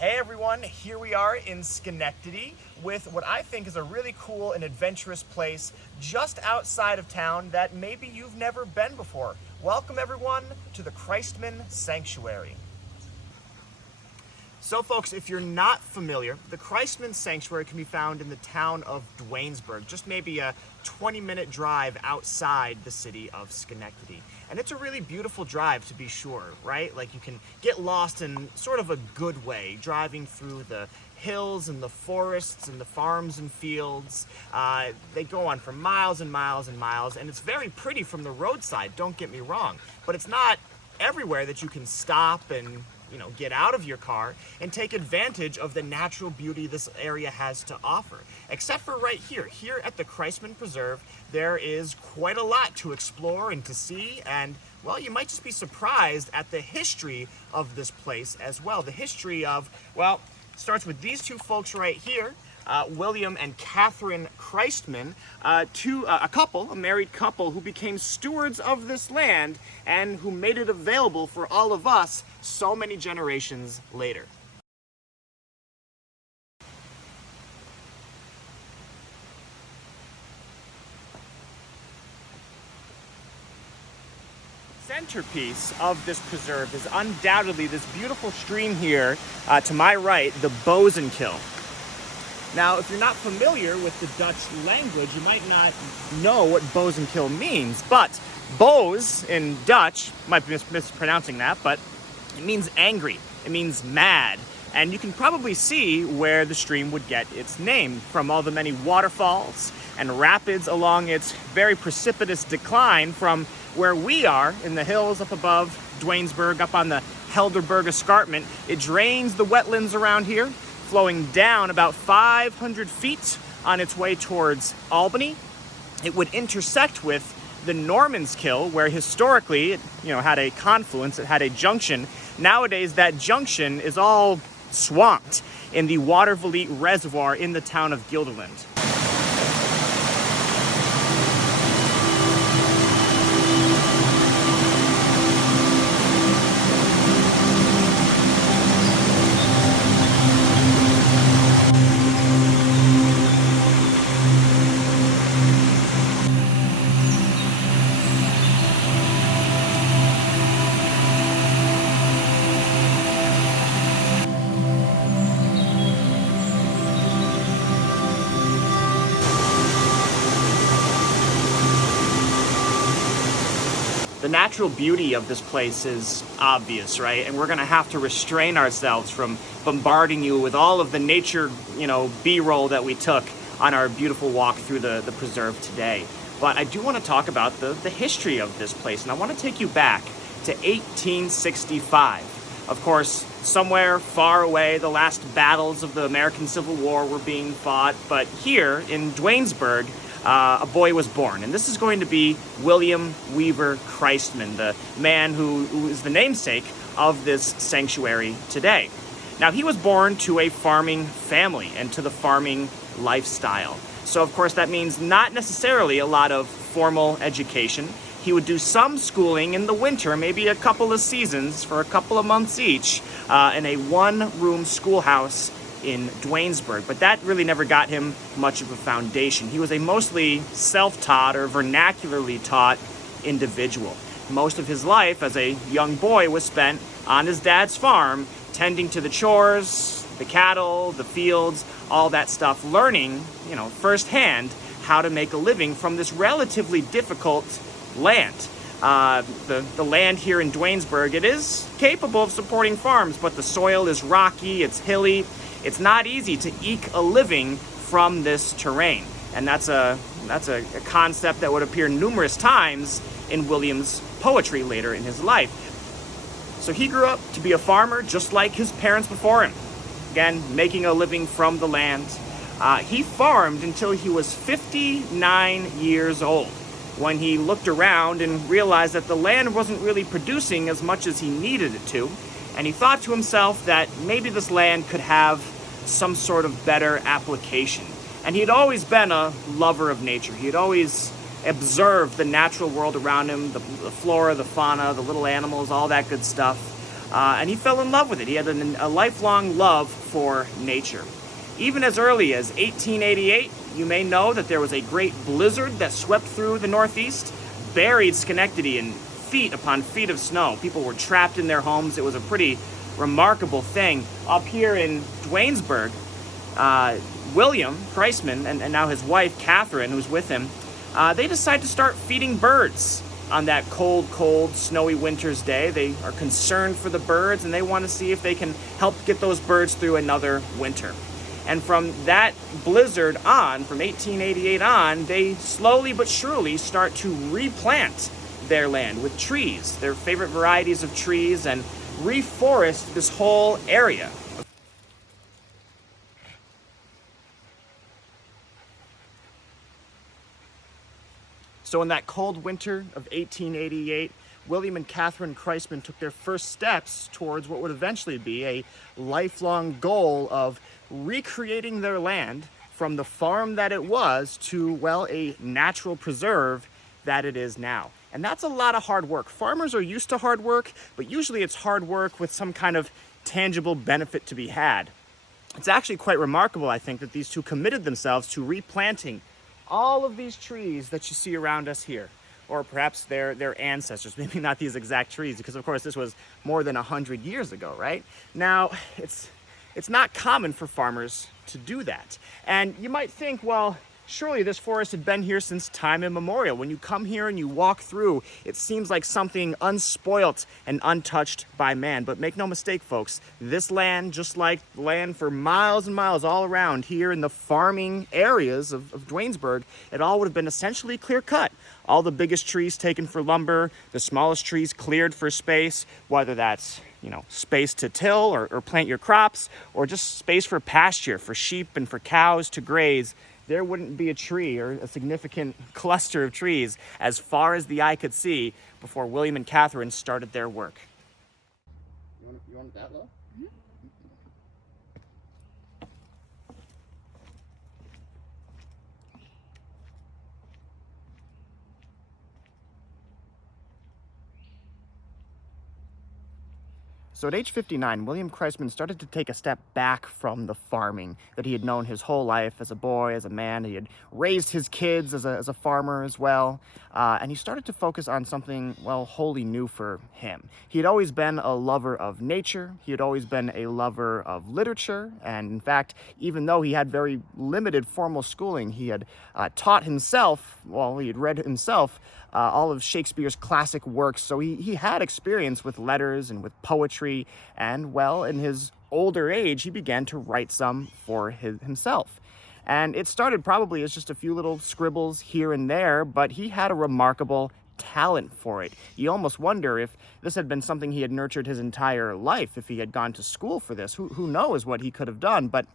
Hey everyone, here we are in Schenectady with what I think is a really cool and adventurous place just outside of town that maybe you've never been before. Welcome everyone to the Christman Sanctuary. So folks, if you're not familiar, the Christman Sanctuary can be found in the town of Duanesburg, just maybe a 20-minute drive outside the city of Schenectady. And it's a really beautiful drive to be sure, right? Like you can get lost in sort of a good way, driving through the hills and the forests and the farms and fields. They go on for miles and miles and miles, and it's very pretty from the roadside, don't get me wrong. But it's not everywhere that you can stop and get out of your car and take advantage of the natural beauty this area has to offer. Except for right here. Here at the Christman Preserve, there is quite a lot to explore and to see, and well, you might just be surprised at the history of this place as well. The history of, well, starts with these two folks right here. William and Catherine Christman, a married couple who became stewards of this land and who made it available for all of us so many generations later. Centerpiece of this preserve is undoubtedly this beautiful stream here to my right, the Bozenkill. Now, if you're not familiar with the Dutch language, you might not know what Bozenkill means, but boos in Dutch, might be mispronouncing that, but it means angry, it means mad, and you can probably see where the stream would get its name from all the many waterfalls and rapids along its very precipitous decline from where we are in the hills up above Duanesburg, up on the Helderberg Escarpment. It drains the wetlands around here, flowing down about 500 feet on its way towards Albany. It would intersect with the Normanskill, where historically it had a confluence, it had a junction. Nowadays that junction is all swamped in the Watervliet Reservoir in the town of Guilderland. The natural beauty of this place is obvious, right? And we're gonna have to restrain ourselves from bombarding you with all of the nature, B-roll that we took on our beautiful walk through the preserve today. But I do want to talk about the history of this place, and I want to take you back to 1865. Of course, somewhere far away, the last battles of the American Civil War were being fought, but here in Duanesburg, a boy was born, and this is going to be William Weaver Christman, the man who is the namesake of this sanctuary today. Now, he was born to a farming family and to the farming lifestyle. So, of course, that means not necessarily a lot of formal education. He would do some schooling in the winter, maybe a couple of seasons for a couple of months each, in a one-room schoolhouse in Duanesburg, but that really never got him much of a foundation. He was a mostly self-taught or vernacularly taught individual. Most of his life as a young boy was spent on his dad's farm, tending to the chores, the cattle, the fields, all that stuff, learning, firsthand how to make a living from this relatively difficult land. The land here in Duanesburg, it is capable of supporting farms, but the soil is rocky, it's hilly. It's not easy to eke a living from this terrain. And that's a concept that would appear numerous times in William's poetry later in his life. So he grew up to be a farmer just like his parents before him. Again, making a living from the land. He farmed until he was 59 years old, when he looked around and realized that the land wasn't really producing as much as he needed it to. And he thought to himself that maybe this land could have some sort of better application. And he had always been a lover of nature. He had always observed the natural world around him, the flora, the fauna, the little animals, all that good stuff. and he fell in love with it. He had a lifelong love for nature. Even as early as 1888, you may know that there was a great blizzard that swept through the Northeast, buried Schenectady in feet upon feet of snow. People were trapped in their homes. It was a pretty remarkable thing. Up here in Duanesburg, William Christman and now his wife Catherine, who's with him, they decide to start feeding birds on that cold, snowy winter's day. They are concerned for the birds, and they want to see if they can help get those birds through another winter. And from that blizzard on, from 1888 on, they slowly but surely start to replant their land with trees, their favorite varieties of trees, and reforest this whole area. So in that cold winter of 1888, William and Catherine Christman took their first steps towards what would eventually be a lifelong goal of recreating their land from the farm that it was to, well, a natural preserve that it is now. And that's a lot of hard work. Farmers are used to hard work, but usually it's hard work with some kind of tangible benefit to be had. It's actually quite remarkable, I think, that these two committed themselves to replanting all of these trees that you see around us here, or perhaps their ancestors, maybe not these exact trees, because of course this was more than 100 years ago, right? Now, it's not common for farmers to do that. And you might think, well, surely this forest had been here since time immemorial. When you come here and you walk through, it seems like something unspoilt and untouched by man. But make no mistake, folks, this land, just like land for miles and miles all around here in the farming areas of Duanesburg, it all would have been essentially clear-cut. All the biggest trees taken for lumber, the smallest trees cleared for space, whether that's space to till or plant your crops, or just space for pasture, for sheep and for cows to graze. There wouldn't be a tree or a significant cluster of trees as far as the eye could see before William and Catherine started their work. You want it that low? Mm-hmm. So at age 59, William Christman started to take a step back from the farming that he had known his whole life as a boy, as a man. He had raised his kids as a farmer as well. And he started to focus on something, well, wholly new for him. He had always been a lover of nature. He had always been a lover of literature. And in fact, even though he had very limited formal schooling, he had taught himself, well, he had read himself all of Shakespeare's classic works. So he had experience with letters and with poetry. And, well, in his older age, he began to write some for himself. And it started probably as just a few little scribbles here and there, but he had a remarkable talent for it. You almost wonder if this had been something he had nurtured his entire life, if he had gone to school for this. Who knows what he could have done. But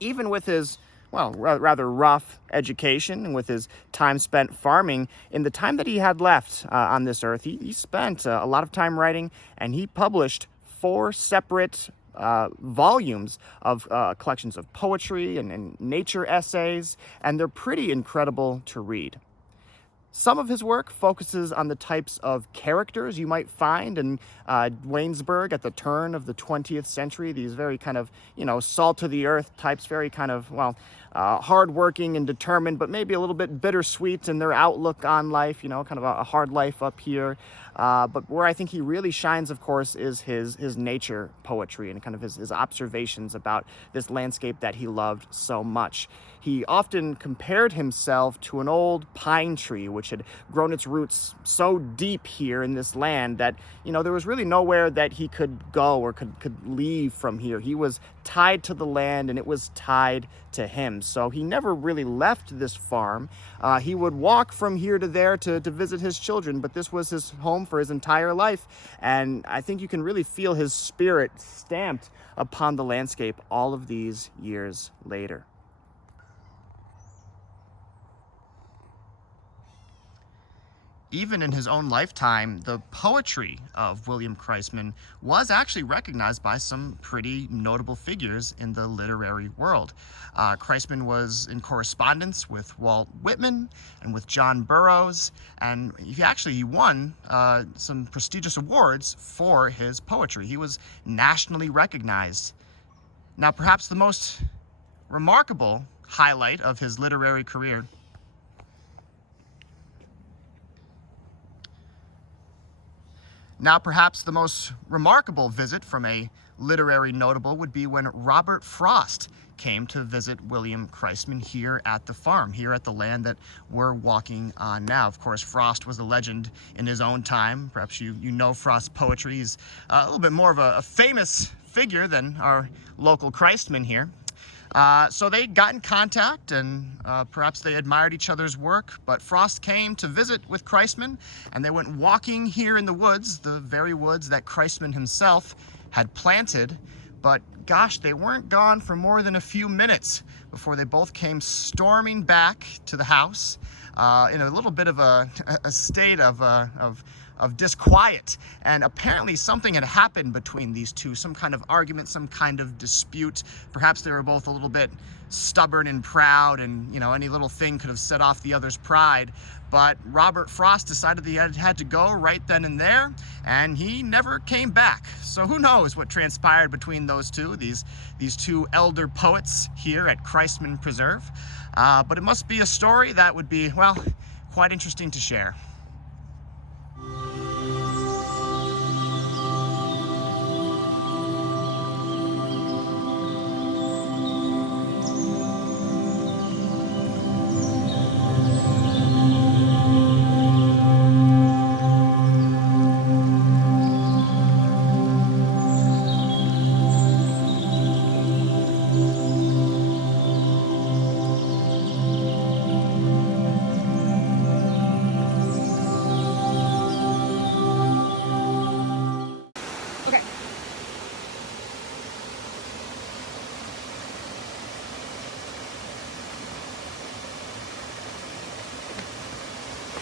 even with his, well, rather rough education and with his time spent farming, in the time that he had left on this earth, he spent a lot of time writing, and he published 4 separate volumes of collections of poetry and nature essays, and they're pretty incredible to read. Some of his work focuses on the types of characters you might find in Duanesburg at the turn of the 20th century. These very kind of, salt-to-the-earth types, very kind of, hardworking and determined, but maybe a little bit bittersweet in their outlook on life, kind of a hard life up here. But where I think he really shines, of course, is his nature poetry and kind of his observations about this landscape that he loved so much. He often compared himself to an old pine tree which had grown its roots so deep here in this land that, there was really nowhere that he could go or could leave from here. He was tied to the land, and it was tied to him. So he never really left this farm. He would walk from here to there to visit his children, but this was his home for his entire life. And I think you can really feel his spirit stamped upon the landscape all of these years later. even in his own lifetime, the poetry of William Christman was actually recognized by some pretty notable figures in the literary world. Christman was in correspondence with Walt Whitman and with John Burroughs, and he won some prestigious awards for his poetry. He was nationally recognized. Now, perhaps the most remarkable highlight of his literary career Now, perhaps the most remarkable visit from a literary notable would be when Robert Frost came to visit William Christman here at the farm, here at the land that we're walking on now. Of course, Frost was a legend in his own time. Perhaps you know Frost's poetry. He's a little bit more of a famous figure than our local Christman here. So they got in contact, and perhaps they admired each other's work, but Frost came to visit with Christman, and they went walking here in the woods, the very woods that Christman himself had planted. But gosh, they weren't gone for more than a few minutes before they both came storming back to the house in a little bit of a state of disquiet. And apparently something had happened between these two, some kind of argument, some kind of dispute. Perhaps they were both a little bit stubborn and proud, and any little thing could have set off the other's pride. But Robert Frost decided that he had to go right then and there, and he never came back. So who knows what transpired between those two, these two elder poets here at Christman Preserve. But it must be a story that would be, well, quite interesting to share.